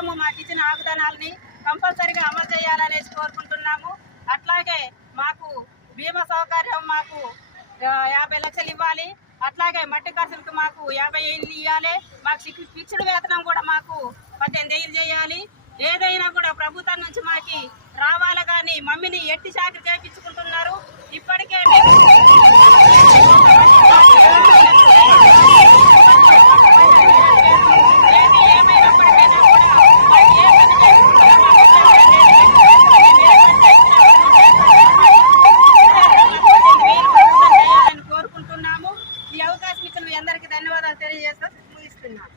ప్రభుత్వము మాకు ఇచ్చిన వాగ్దానాలని కంపల్సరిగా అమలు చేయాలనేసి కోరుకుంటున్నాము. అట్లాగే మాకు బీమా సౌకర్యం మాకు యాభై లక్షలు ఇవ్వాలి. అట్లాగే మట్టి ఖర్చులకు మాకు యాభై ఏళ్ళు ఇవ్వాలి మాకు ఫిక్స్డ్ వేతనం కూడా మాకు పద్దెనిమిది ఏళ్ళు చేయాలి. ఏదైనా కూడా ప్రభుత్వం నుంచి మాకి రావాలి కానీ మమ్మీని ఎట్టి చాకరి చేయించుకుంటున్నారు ఇప్పటికే ధన్యవాదాలు తెలియజేస్తూ ముగిస్తున్నాను